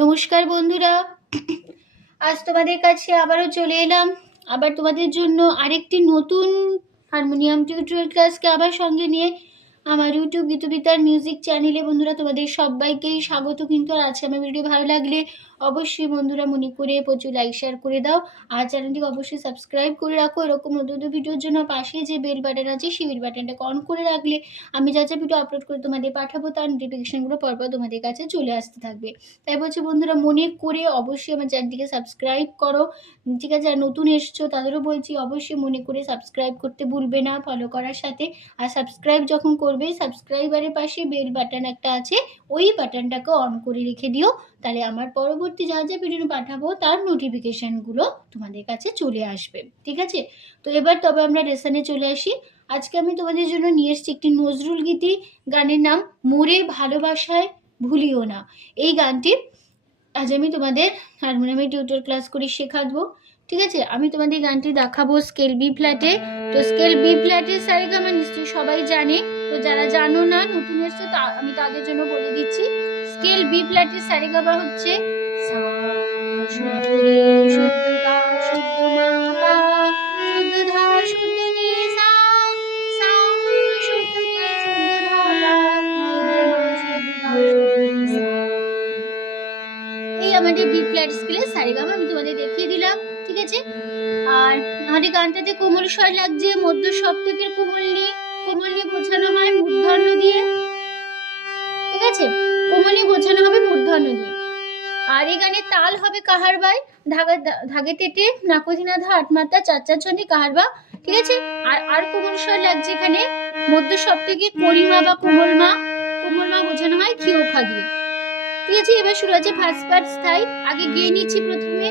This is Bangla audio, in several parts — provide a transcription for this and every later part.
নমস্কার বন্ধুরা, আজ তোমাদের কাছে আবারও চলে এলাম। আবার তোমাদের জন্য আরেকটি নতুন হারমোনিয়াম টিউটোরিয়াল ক্লাসকে আবার সঙ্গে নিয়ে আমার ইউটিউব গীতবিতার মিউজিক চ্যানেলে বন্ধুরা তোমাদের সবাইকেই স্বাগত। কিন্তু আর আজকে আমার ভিডিও ভালো লাগলে অবশ্যই বন্ধুরা মনে করে প্রচুর লাইক শেয়ার করে দাও, আর চ্যানেলটিকে অবশ্যই সাবস্ক্রাইব করে রাখো। এরকম নতুন নতুন ভিডিওর জন্য পাশে যে বেল বাটন আছে সেই বেল বাটনটাকে অন করে রাখলে আমি যা যা ভিডিও আপলোড করে তোমাদের পাঠাবো তার নোটিফিকেশনগুলো পরপর তোমাদের কাছে চলে আসতে থাকবে। তাই বলছি বন্ধুরা, মনে করে অবশ্যই আমার চ্যানেলটিকে সাবস্ক্রাইব করো, ঠিক আছে? আর নতুন এসছো তাদেরও বলছি অবশ্যই মনে করে সাবস্ক্রাইব করতে ভুলবে না, ফলো করার সাথে। আর সাবস্ক্রাইব যখন করবে, সাবস্ক্রাইবারের পাশে বেল বাটন একটা আছে, ওই বাটনটাকে অন করে রেখে দিও, তাহলে আমার পরবর্তী যা যা ভিডিও পাঠাবো তার নোটিফিকেশনগুলো তোমাদের কাছে চলে আসবে, ঠিক আছে? তো এবার তবে আমরা লেসনে চলে আসি। আজকে আমি তোমাদের জন্য নিয়ে এসেছি একটি নজরুল গীতি, গানের নাম মোরে ভালোবাসায় ভুলিও না। এই গানটি আজ আমি তোমাদের হারমোনিয়ামে টিউটোরিয়াল ক্লাস করে শেখাবো, ঠিক আছে? আমি তোমাদের গানটি দেখাবো স্কেল বি ফ্ল্যাটে। তো স্কেল বি ফ্ল্যাটে সারেগামা নিশ্চয়ই সবাই জানে, তো যারা জানো না নতুন এসছে আমি তাদের জন্য বলে দিচ্ছি। স্কেল বি ফ্ল্যাটে সারেগামা হচ্ছে সা শুদ্ধ রে শুদ্ধ গা শুদ্ধ মা পা শুদ্ধ ধা শুদ্ধ নি সা সা শুদ্ধ নি শুদ্ধ ধা পা শুদ্ধ মা শুদ্ধ গা শুদ্ধ নি সা। এই আমাদের বি ফ্ল্যাট স্কেলের সারেগামা আমি তোমাদের দেখিয়ে দিলাম, ঠিক আছে? আর আমাদের গানটাতে কোমল স্বর লাগছে, মধ্য সপ্তকের কোমল নিয়ে বোঝানো হয় মূর্ধন্য দিয়ে, ঠিক আছে? কোমলই বোঝানো হবে মূর্ধন্য দিয়ে। আর এই গানের তাল হবে কাহারবাই, ধাগে তেটে নাকোধিনা ধা আট মাত্রা চার চার ছন্দে কাহারবা, ঠিক আছে? আর কোমল স্বর লাগছে এখানে মধ্য সপ্তকে করিমা বা কোমল মা বোঝানো হয় খিওখা দিয়ে, ঠিক আছে? এবার শুরু আছে ফার্স্ট পার্ট স্থায়ী। আগে গিয়ে নিচ্ছি প্রথমে।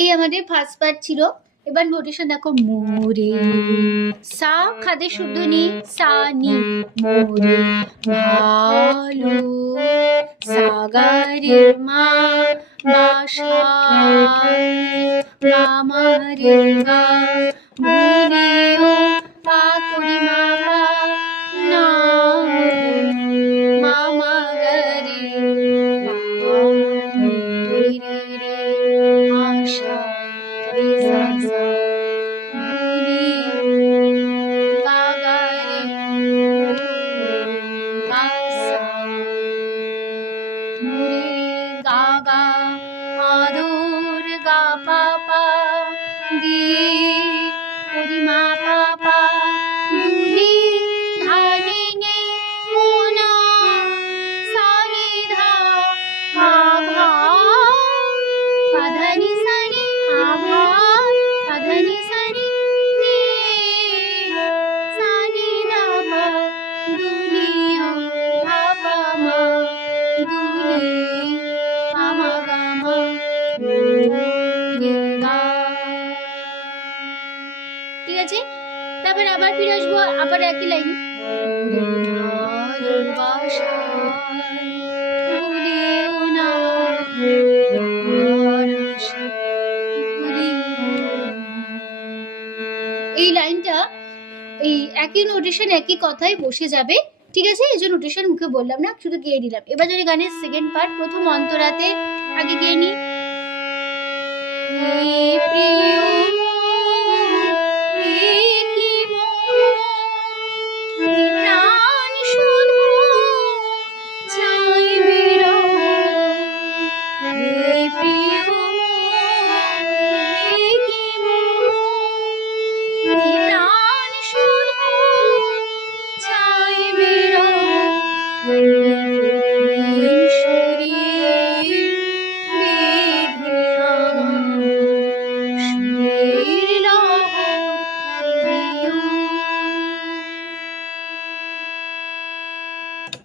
এই আমাদের ফার্স্ট পার্ট ছিল। এবার নোটেশন দেখো, মোরে সা খাদে শুদ্ধ নি সা নি মোরে ভালো সাগারে মা বাসায় মামারে গা ভুলিও পা করি মা পা না মামা গারে আশা রে সা সা ভুলি গাগারে বাসা মুরে গাগা আদর গা পা পা দিয়ে করি মা পা পা দুলি ধানি নে মোনা সানি ধা আভা পাধানি সানি আভা পাধানি সানি নে সানি ধা পা দুলিও ধা পা মা দুলি আমা গা মা রে গা, ঠিক আছে? তারপর আবার ফিরে আসবো, আবার একই লাইন। এই লাইনটা এই একই নোটেশন একই কথায় বসে যাবে, ঠিক আছে? এই যে নোটেশন মুখে বললাম না, শুধু গেয়ে দিলাম। এবার যদি গানের সেকেন্ড পার্ট, প্রথম অন্তরাতে আগে গেয়ে নিই। হে প্রিয় প্রাণ শুধু চাই বিরহ, হে প্রিয় প্রাণ শুধু চাই বিরহ, শরীর বেঁধে সুরের লহর প্রিয়।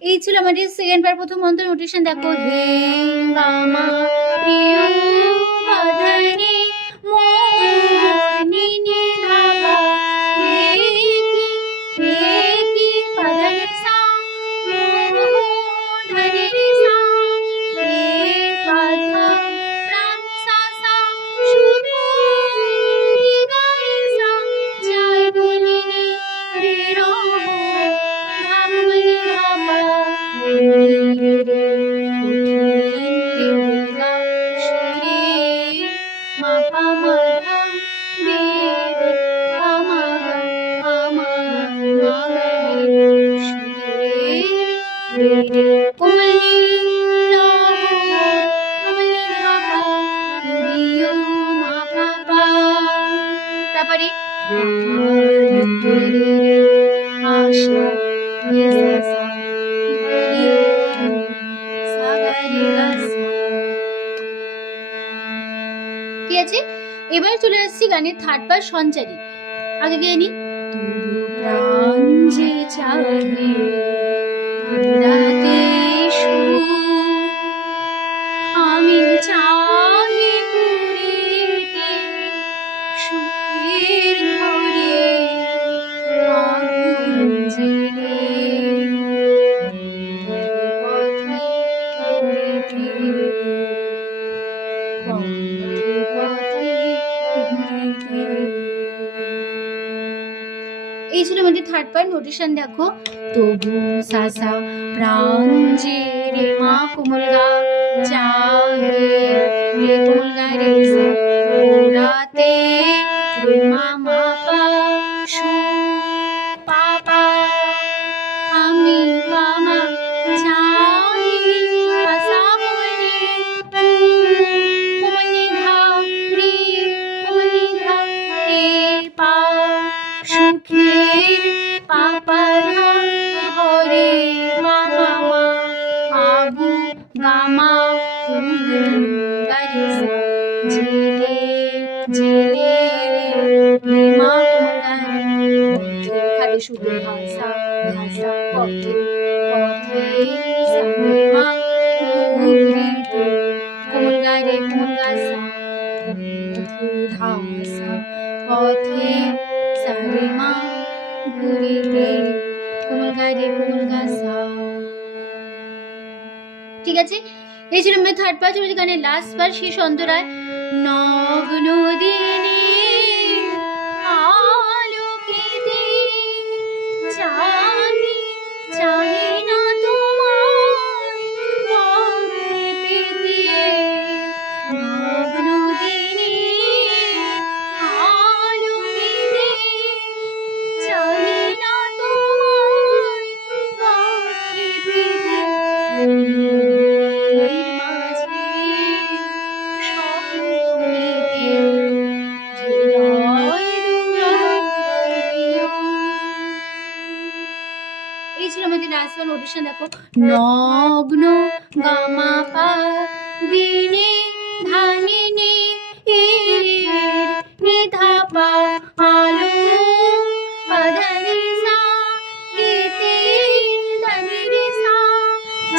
এই ছিল আমাদের সেকেন্ড পার্ট, প্রথম অন্তর নোটেশন। দেখো, হে আমার প্রিয় বাঁধানে মনি ধাবা, হে কি বাঁধানে সা ধরে রে সা, হে বাঁধা প্রাণ সা সা শুধু হৃদয় সা, চাই বলিনি বিরহ ধামনি ধাবা, তারপরে আশা ঠিক আছে। এবার চলে আসছি গানের থার্ড পার্ট, সঞ্চারী। আগে গিয়ে নি। তবু প্রাণ যে চাহে রাতে আমি চাহি পুরীতে সুখের ঘরে আগুন জেলে, পথে পথে এই ছিল আমাদের থার্ড পার্ট নোটেশন। দেখো, তবু সাসা প্রাণ যে রে মা কোমল গা চাহে, রে কোমল গা রে সা রাতে রে মা মা পা সু পা পা, আমি মামা চাহি পাসা কোমলি কোমলি ধা রে কোমলি ধা রে পা, সুখের পাপা ঘরে মামা মা আবু গামা গারে সা, জেলে জেলে রে মা কোমল খাদে শুধু ভাষা ভাষা পথে পথে সামনে মা ঘুরিতে কোমল গারে কোমল গাসা ধাসা পথে সারে মা ঘুরিতে কোমল গারে কোমল গাসা। ঠিক আছে, এই ছিল আমাদের থার্ড পার্ট। গানের লাস্ট পার্ট, শেষ অন্তরায়। নগ্ন দিনে আলোকেতে চাহি চাহি না তোমায় পেতে, নগ্ন দিনে আলোকেতে চাহি না তোমায় পেতে, এই ছিল আমাদের লাস্ট ওয়ান নোটেশন। দেখো, নগ্ন গামা পা দিনে ধানে নে নিধা পা আলো আধারে সা কেতে ধানে সা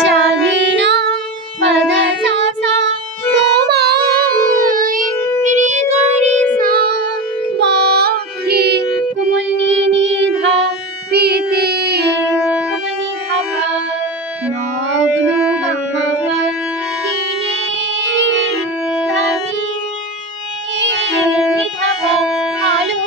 চাহি না আধা সা সা তোমায় হৃদয় সা বাকি কোমল নিধা পেতে কোমল ধাবা, নগ্ন গামা পা দিনে ধানে নিধা পা আলো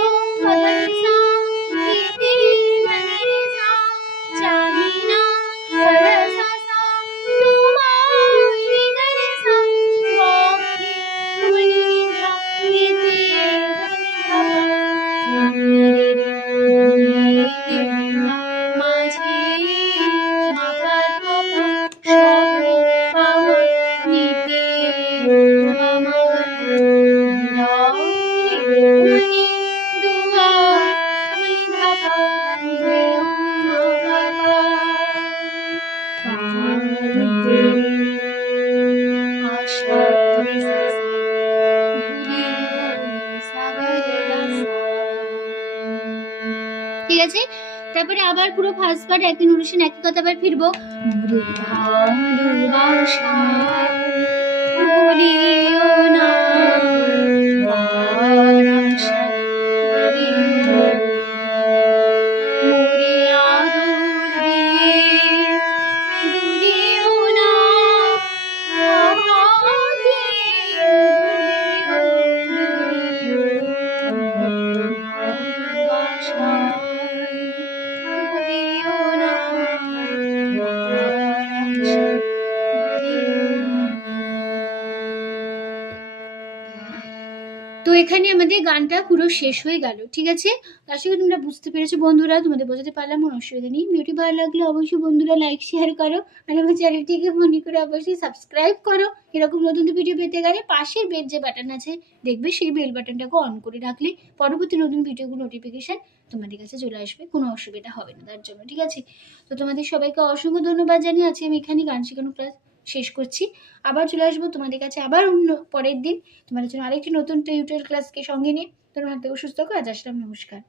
আছে? তারপরে আবার পুরো ফার্স্ট পার্ট একই নোটেশন একই কথা আবার ফিরবো। বলিও না তো এখানে আমাদের গানটা পুরো শেষ হয়ে গেল, ঠিক আছে? আশা করি তোমরা বুঝতে পেরেছো বন্ধুরা, তোমাদের বোঝাতে পারলাম, কোনো অসুবিধা নেই। ভিডিওটি ভালো লাগলে অবশ্যই বন্ধুরা লাইক শেয়ার করো, আর আমার চ্যানেলটিকে মনে করে অবশ্যই সাবস্ক্রাইব করো। এরকম নতুন ভিডিও পেতে গেলে পাশের বেল যে বাটন আছে দেখবে, সেই বেল বাটনটাকে অন করে রাখলে পরবর্তী নতুন ভিডিওগুলো নোটিফিকেশান তোমাদের কাছে চলে আসবে, কোনো অসুবিধা হবে না তার জন্য, ঠিক আছে? তো তোমাদের সবাইকে অসংখ্য ধন্যবাদ জানিয়ে আছি আমি এখানে গান শেখানো ক্লাস শেষ করছি। আবার চলে আসবো তোমাদের কাছে আবার অন্য পরের দিন তোমাদের জন্য আরেকটি নতুন টিউটোরিয়াল ক্লাসকে সঙ্গে নিয়ে। তোমরা সুস্থ থাকো, আজ আসলাম, নমস্কার।